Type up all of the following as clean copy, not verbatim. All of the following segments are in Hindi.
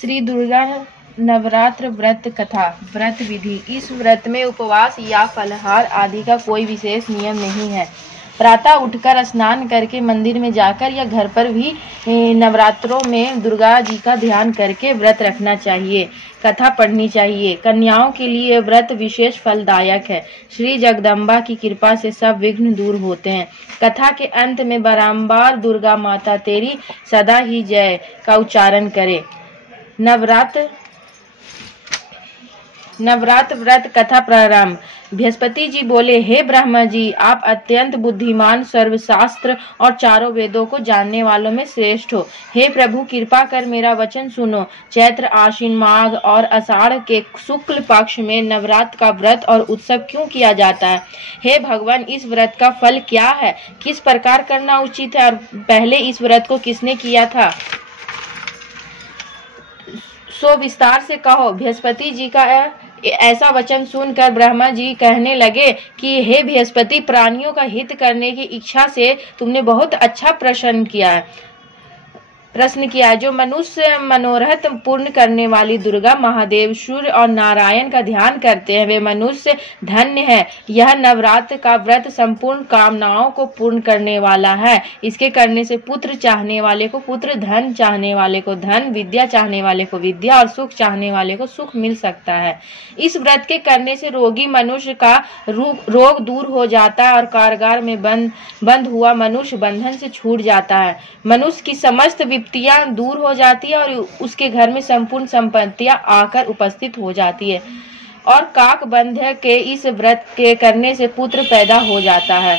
श्री दुर्गा नवरात्र व्रत कथा। व्रत विधि। इस व्रत में उपवास या फलाहार आदि का कोई विशेष नियम नहीं है। प्रातः उठकर स्नान करके मंदिर में जाकर या घर पर भी नवरात्रों में दुर्गा जी का ध्यान करके व्रत रखना चाहिए। कथा पढ़नी चाहिए। कन्याओं के लिए व्रत विशेष फलदायक है। श्री जगदम्बा की कृपा से सब विघ्न दूर होते हैं। कथा के अंत में बारंबार दुर्गा माता तेरी सदा ही जय का उच्चारण करें। नवरात्र व्रत कथा प्रारंभ। बृहस्पति जी बोले, हे ब्रह्मा जी, आप अत्यंत बुद्धिमान, सर्वशास्त्र और चारों वेदों को जानने वालों में श्रेष्ठ हो। हे प्रभु, कृपा कर मेरा वचन सुनो। चैत्र, आश्विन, माघ और आषाढ़ के शुक्ल पक्ष में नवरात्र का व्रत और उत्सव क्यों किया जाता है? हे भगवान, इस व्रत का फल क्या है? किस प्रकार करना उचित है और पहले इस व्रत को किसने किया था? सो विस्तार से कहो। बृहस्पति जी का ऐसा वचन सुनकर ब्रह्मा जी कहने लगे कि हे बृहस्पति, प्राणियों का हित करने की इच्छा से तुमने बहुत अच्छा प्रश्न किया है। जो मनुष्य मनोरथ पूर्ण करने वाली दुर्गा, महादेव, सूर्य और नारायण का ध्यान करते हैं, वे मनुष्य धन्य है। यह नवरात्र का व्रत संपूर्ण कामनाओं को पूर्ण करने वाला है। इसके करने से पुत्र चाहने वाले को पुत्र, धन चाहने वाले को धन, विद्या चाहने वाले को विद्या और सुख चाहने वाले को सुख मिल सकता है। इस व्रत के करने से रोगी मनुष्य का रोग दूर हो जाता है और कारागार में बंद हुआ मनुष्य बंधन से छूट जाता है। मनुष्य की समस्त विपत्तियां दूर हो जाती है और उसके घर में संपूर्ण संपत्तियां आकर उपस्थित हो जाती है। और काकबंध्य के इस व्रत के करने से पुत्र पैदा हो जाता है।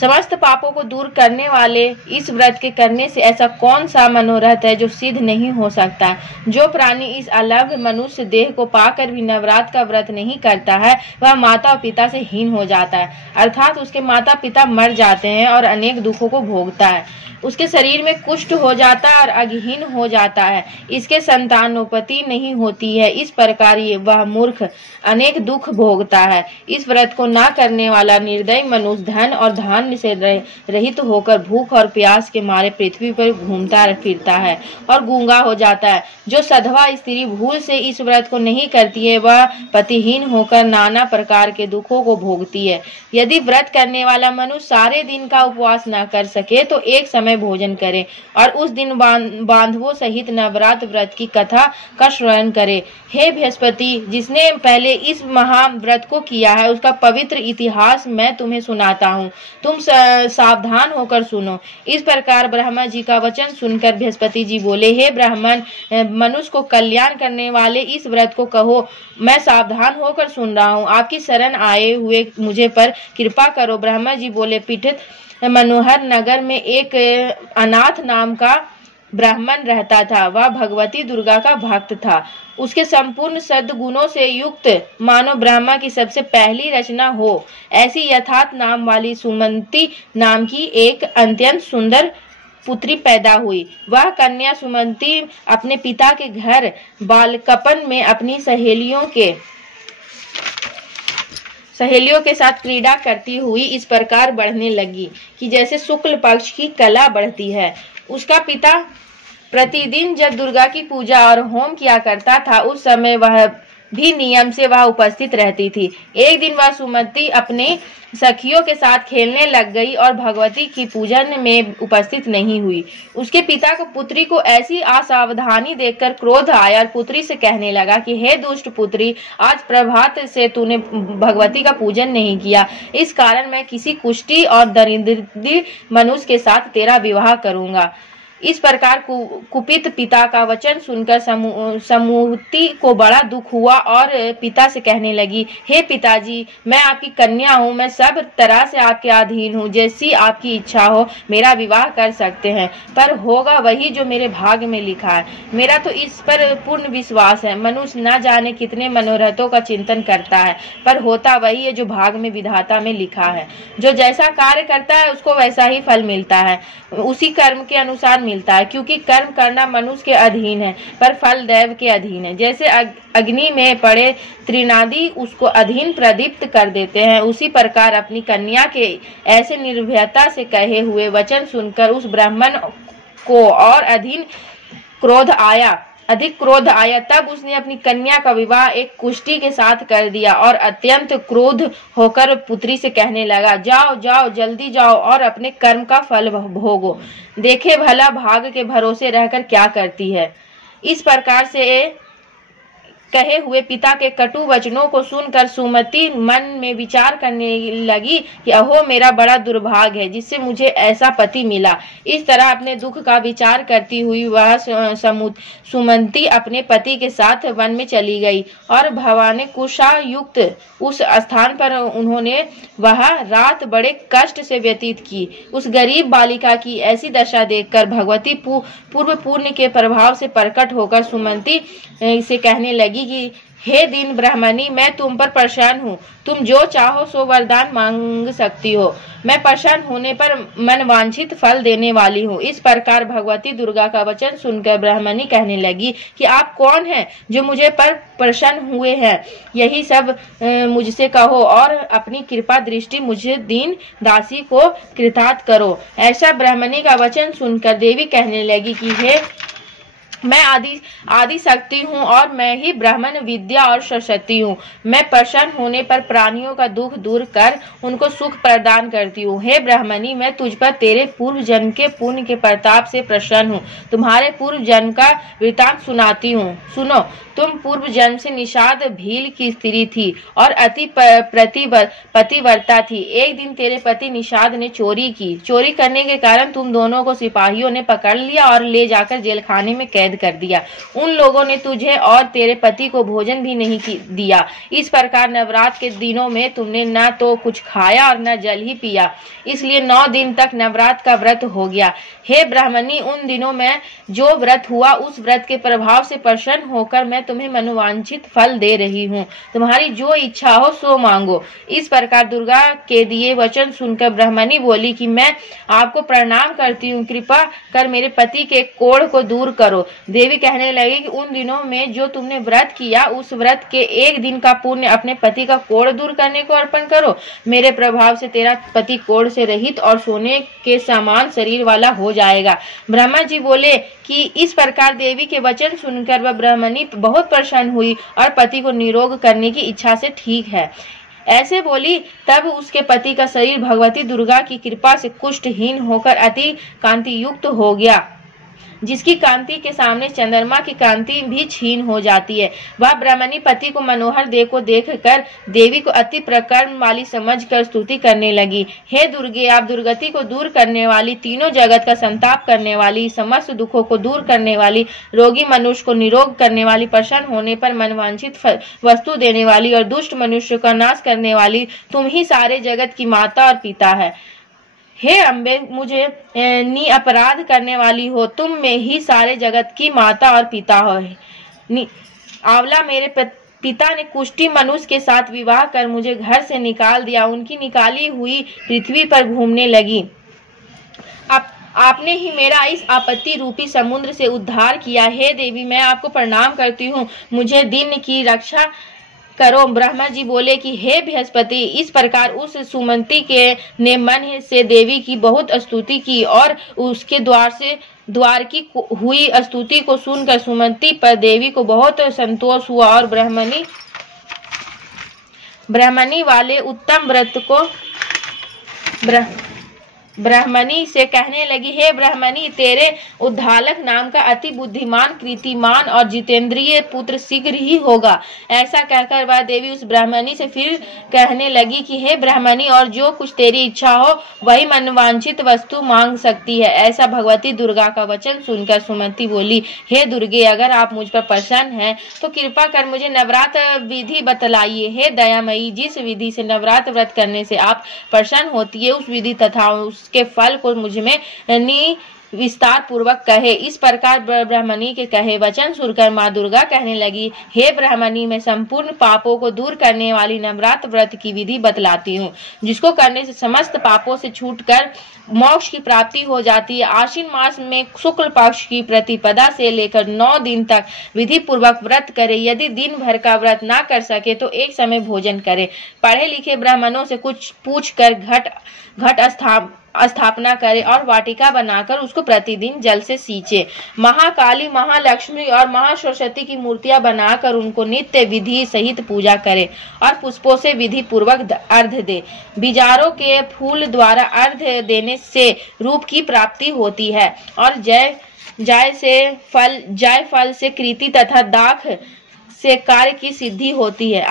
समस्त पापों को दूर करने वाले इस व्रत के करने से ऐसा कौन सा मनोरथ है जो सिद्ध नहीं हो सकता? जो प्राणी इस अलभ्य मनुष्य देह को पाकर भी नवरात्र का व्रत नहीं करता है, वह माता और पिता से हीन हो जाता है, अर्थात उसके माता पिता मर जाते हैं और अनेक दुखों को भोगता है। उसके शरीर में कुष्ठ हो जाता है और अंगहीन हो जाता है। इसके संतानोपति नहीं होती है। इस प्रकार वह मूर्ख अनेक दुख भोगता है। इस व्रत को न करने वाला निर्दयी मनुष्य धन और धान्य से रहित होकर भूख और प्यास के मारे पृथ्वी पर घूमता फिरता है और गूंगा हो जाता है। जो सधवा स्त्री भूल से इस व्रत को नहीं करती है, वह पतिहीन होकर नाना प्रकार के दुखों को भोगती है। यदि व्रत करने वाला मनुष्य सारे दिन का उपवास न कर सके तो एक समय भोजन करे और उस दिन बांधवों सहित नवरात्र व्रत की कथा का श्रवण करे। हे बृहस्पति, जिसने पहले इस महाव्रत को किया है, उसका पवित्र इतिहास मैं तुम्हें सुनाता हूँ। तुम सावधान होकर सुनो। इस प्रकार ब्रह्मा जी का वचन सुनकर बृहस्पति जी बोले, हे ब्राह्मण, मनुष्य को कल्याण करने वाले इस व्रत को कहो। मैं सावधान होकर सुन रहा हूँ। आपकी शरण आए हुए मुझे पर कृपा करो। ब्रह्मा जी बोले, पीठित मनोहर नगर में एक अनाथ नाम का ब्राह्मण रहता था। वह भगवती दुर्गा का भक्त था। उसके संपूर्ण सद्गुणों से युक्त मानो ब्रह्मा की सबसे पहली रचना हो ऐसी यथार्थ नाम वाली सुमंती नाम की एक अत्यंत सुंदर पुत्री पैदा हुई। वह कन्या सुमंती अपने पिता के घर बालकपन में अपनी सहेलियों के साथ क्रीड़ा करती हुई इस प्रकार बढ़ने लगी कि जैसे शुक्ल पक्ष की कला बढ़ती है। उसका पिता प्रतिदिन जब दुर्गा की पूजा और होम किया करता था, उस समय वह भी नियम से वह उपस्थित रहती थी। एक दिन वह सुमति अपने सखियों के साथ खेलने लग गई और भगवती की पूजन में उपस्थित नहीं हुई। उसके पिता को पुत्री को ऐसी असावधानी देखकर क्रोध आया और पुत्री से कहने लगा कि हे दुष्ट पुत्री, आज प्रभात से तूने भगवती का पूजन नहीं किया। इस कारण मैं किसी कुष्ठी और दरिद्री मनुष्य के साथ तेरा विवाह करूंगा। इस प्रकार कुपित पिता का वचन सुनकर समूति को बड़ा दुख हुआ और पिता से कहने लगी, हे पिताजी, मैं आपकी कन्या हूँ। मैं सब तरह से आपके अधीन हूँ। जैसी आपकी इच्छा हो मेरा विवाह कर सकते हैं, पर होगा वही जो मेरे भाग्य में लिखा है। मेरा तो इस पर पूर्ण विश्वास है। मनुष्य न जाने कितने मनोरथों का चिंतन करता है, पर होता वही है जो भाग्य में विधाता में लिखा है। जो जैसा कार्य करता है उसको वैसा ही फल मिलता है, उसी कर्म के अनुसार मिलता है, क्योंकि कर्म करना मनुष्य के अधीन है पर फल दैव के अधीन है। जैसे अग्नि में पड़े त्रिनादी उसको अधीन प्रदीप्त कर देते हैं, उसी प्रकार अपनी कन्या के ऐसे निर्भयता से कहे हुए वचन सुनकर उस ब्राह्मण को और अधिक क्रोध आया। तब उसने अपनी कन्या का विवाह एक कुष्टी के साथ कर दिया और अत्यंत क्रोध होकर पुत्री से कहने लगा, जाओ जाओ जल्दी जाओ और अपने कर्म का फल भोगो, देखे भला भाग के भरोसे रहकर क्या करती है। इस प्रकार से कहे हुए पिता के कटु वचनों को सुनकर सुमति मन में विचार करने लगी कि अहो मेरा बड़ा दुर्भाग्य है जिससे मुझे ऐसा पति मिला। इस तरह अपने दुख का विचार करती हुई वह सुमति अपने पति के साथ वन में चली गई और भवानी कुशा युक्त उस स्थान पर उन्होंने वह रात बड़े कष्ट से व्यतीत की। उस गरीब बालिका की ऐसी दशा देखकर भगवती पूर्व पुण्य के प्रभाव से प्रकट होकर सुमति से कहने लगी कि हे दीन ब्राह्मणी, मैं तुम पर प्रसन्न हूँ, तुम जो चाहो सो वरदान मांग सकती हो, मैं प्रसन्न होने पर मन वांछित फल देने वाली हूँ। इस प्रकार भगवती दुर्गा का वचन सुनकर ब्राह्मणी कहने लगी कि आप कौन हैं जो मुझे पर प्रसन्न हुए हैं, यही सब मुझसे कहो और अपनी कृपा दृष्टि मुझे दीन दासी को कृतार्थ करो। ऐसा ब्राह्मणी का वचन सुनकर देवी कहने लगी कि हे मैं आदि शक्ति हूँ और मैं ही ब्राह्मण विद्या और सरस्वती हूँ। मैं प्रसन्न होने पर प्राणियों का दुख दूर कर उनको सुख प्रदान करती हूँ। हे ब्राह्मणी, मैं तुझ पर तेरे पूर्व जन्म के पुण्य के प्रताप से प्रसन्न हूँ। तुम्हारे पूर्व जन्म का वृतांत सुनाती हूँ, सुनो। तुम पूर्व जन्म से निषाद भील की स्त्री थी और अति पतिव्रता थी। एक दिन तेरे पति निषाद ने चोरी की। चोरी करने के कारण तुम दोनों को सिपाहियों ने पकड़ लिया और ले जाकर जेलखाने में कैद कर दिया। उन लोगों ने तुझे और तेरे पति को भोजन भी नहीं दिया। इस प्रकार नवरात्र के दिनों में तुमने न तो कुछ खाया और न जल ही पिया, इसलिए 9 दिन तक नवरात्र का व्रत हो गया। हे ब्राह्मणी, उन दिनों में जो व्रत हुआ उस व्रत के प्रभाव से प्रसन्न होकर मैं तुम्हें मनोवांछित फल दे रही हूँ। तुम्हारी जो इच्छा हो सो मांगो। इस प्रकार दुर्गा के दिए वचन सुनकर ब्राह्मणी बोली कि मैं आपको प्रणाम करती हूँ, कृपा कर मेरे पति के कोढ़ को दूर करो। देवी कहने लगी कि उन दिनों में जो तुमने व्रत किया उस व्रत के एक दिन का पुण्य अपने पति का कोढ़ दूर करने को अर्पण करो। मेरे प्रभाव से तेरा पति कोढ़ से रहित और सोने के समान शरीर वाला हो जाएगा। ब्रह्मा जी बोले कि इस प्रकार देवी के वचन सुनकर वह ब्राह्मणी बहुत प्रसन्न हुई और पति को निरोग करने की इच्छा से ठीक है ऐसे बोली। तब उसके पति का शरीर भगवती दुर्गा की कृपा से कुष्ठहीन होकर अति कांति युक्त हो गया, जिसकी कांति के सामने चंद्रमा की कांति भी छीन हो जाती है। वह ब्राह्मणी पति को मनोहर देह को देखकर देवी को अति प्रकर्म वाली समझकर स्तुति करने लगी। हे दुर्गे, आप दुर्गति को दूर करने वाली, तीनों जगत का संताप करने वाली, समस्त दुखों को दूर करने वाली, रोगी मनुष्य को निरोग करने वाली, प्रसन्न होने पर मनवांछित वस्तु देने वाली और दुष्ट मनुष्य का नाश करने वाली, तुम ही सारे जगत की माता और पिता है। हे अम्बे, मुझे अपराध करने वाली हो, तुम में ही सारे जगत की माता और पिता हो। आंवला, मेरे पिता ने कुष्ठी मनुष्य के साथ विवाह कर मुझे घर से निकाल दिया। उनकी निकाली हुई पृथ्वी पर घूमने लगी। आपने ही मेरा इस आपत्ति रूपी समुद्र से उद्धार किया। हे देवी, मैं आपको प्रणाम करती हूँ, मुझे दिन की रक्षा करो। ब्रह्मा जी बोले कि हे बृहस्पति, इस प्रकार उस सुमंती के ने मन से देवी की बहुत स्तुति की और उसके द्वार की हुई स्तुति को सुनकर सुमंती पर देवी को बहुत संतोष हुआ और ब्राह्मणी वाले उत्तम व्रत को ब्राह्मणी से कहने लगी, हे ब्राह्मणी, तेरे उद्धालक नाम का अति बुद्धिमान, कीर्तिमान और जितेंद्रिय पुत्र शीघ्र ही होगा। ऐसा कहकर वह देवी उस ब्राह्मणी से फिर कहने लगी कि हे ब्राह्मणी, और जो कुछ तेरी इच्छा हो वही मनवांछित वस्तु मांग सकती है। ऐसा भगवती दुर्गा का वचन सुनकर सुमंती बोली, हे दुर्गे, अगर आप मुझ पर प्रसन्न हैं तो कृपा कर मुझे नवरात्र विधि बतलाइए। हे दयामयी, जिस विधि से नवरात्र व्रत करने से आप प्रसन्न होती है उस विधि तथा के फल को मुझ में विस्तार पूर्वक कहे। इस प्रकार ब्राह्मणी के कहे वचन सुनकर माँ दुर्गा कहने लगी, हे ब्राह्मणी, मैं संपूर्ण पापों को दूर करने वाली नवरात्र व्रत की विधि बतलाती हूँ, जिसको करने से समस्त पापों से छूटकर मोक्ष की प्राप्ति हो जाती है। आश्विन मास में शुक्ल पक्ष की प्रतिपदा से लेकर 9 दिन तक विधि पूर्वक व्रत करे। यदि दिन भर का व्रत ना कर सके तो एक समय भोजन करे। पढ़े लिखे ब्राह्मणों से कुछ पूछ कर घट स्थापना करे और वाटिका बनाकर उसको प्रतिदिन जल से सींचे। महाकाली, महालक्ष्मी और महासरस्वती की मूर्तियां बनाकर उनको नित्य विधि सहित पूजा करे और पुष्पों से विधि पूर्वक अर्घ्य दे। बीजारों के फूल द्वारा अर्घ्य देने से रूप की प्राप्ति होती है और जायफल से कृति तथा दाख से कार्य की सिद्धि होती है।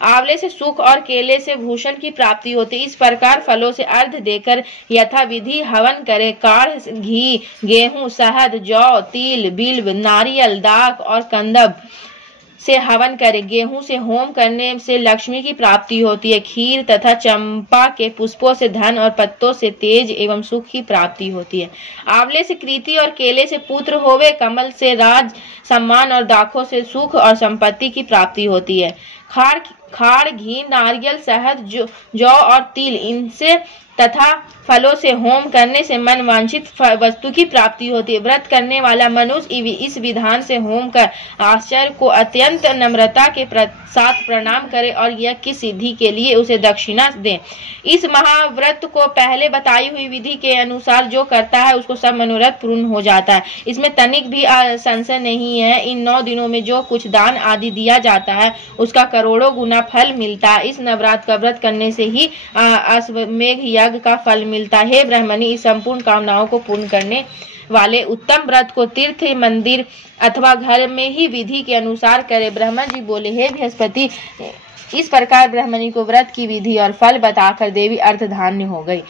आंवले से सुख और केले से भूषण की प्राप्ति होती है। इस प्रकार फलों से अर्घ्य देकर यथा विधि हवन करे। काढ़, घी, गेहूं, शहद, जौ, तिल, बिल्व, नारियल, दाख और कंदब से हवन करे। गेहूं से होम करने से लक्ष्मी की प्राप्ति होती है। खीर तथा चंपा के पुष्पों से धन और पत्तों से तेज एवं सुख की प्राप्ति होती है। आंवले से कृति और केले से पुत्र होवे। कमल से राज, सम्मान और दाखों से सुख और संपत्ति की प्राप्ति होती है। खाड़, घी, नारियल, शहद, जौ और तिल इनसे तथा फलों से होम करने से मन वांछित वस्तु की प्राप्ति होती है। व्रत करने वाला मनुष्य इस विधान से होम कर आचार्य को अत्यंत नम्रता के साथ प्रणाम करे और यज्ञ की सिद्धि के लिए उसे दक्षिणा दे। इस महाव्रत को पहले बताई हुई विधि के अनुसार जो करता है उसको सब मनोरथ पूर्ण हो जाता है। इसमें तनिक भी संशय नहीं है। इन 9 दिनों में जो कुछ दान आदि दिया जाता है उसका करोड़ों गुना फल मिलता है। इस नवरात्र का व्रत करने से ही अश्वमेध यज्ञ का फल मिलता है। हे ब्राह्मणी, इस संपूर्ण कामनाओं को पूर्ण करने वाले उत्तम व्रत को तीर्थ, मंदिर अथवा घर में ही विधि के अनुसार करे। ब्रह्मा जी बोले, हे बृहस्पति, इस प्रकार ब्राह्मणी को व्रत की विधि और फल बताकर देवी अर्धधान्य हो गई।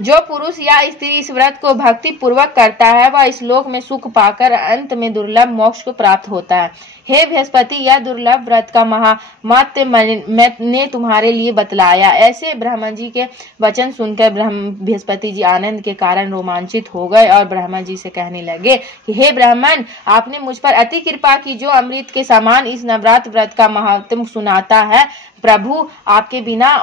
जो पुरुष या स्त्री इस व्रत को भक्ति पूर्वक करता है वह इस लोक में सुख पाकर अंत में दुर्लभ मोक्ष को प्राप्त होता है। हे बृहस्पति, यह दुर्लभ व्रत का महात्म्य मैंने तुम्हारे लिए बतलाया। ऐसे ब्रह्मा जी के वचन सुनकर बृहस्पति जी आनंद के कारण रोमांचित हो गए और ब्रह्मा जी से कहने लगे कि हे ब्राह्मण, आपने मुझ पर अति कृपा की जो अमृत के समान इस नवरात्र व्रत का महात्म्य सुनाता है। प्रभु, आपके बिना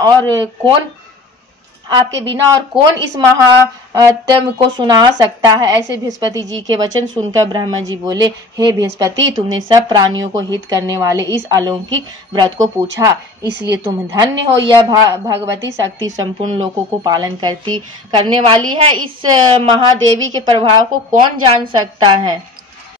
और कौन इस महात्म्य को सुना सकता है। ऐसे बृहस्पति जी के वचन सुनकर ब्रह्मा जी बोले, हे बृहस्पति, तुमने सब प्राणियों को हित करने वाले इस अलौकिक व्रत को पूछा, इसलिए तुम धन्य हो। यह भगवती शक्ति संपूर्ण लोकों को पालन करने वाली है। इस महादेवी के प्रभाव को कौन जान सकता है।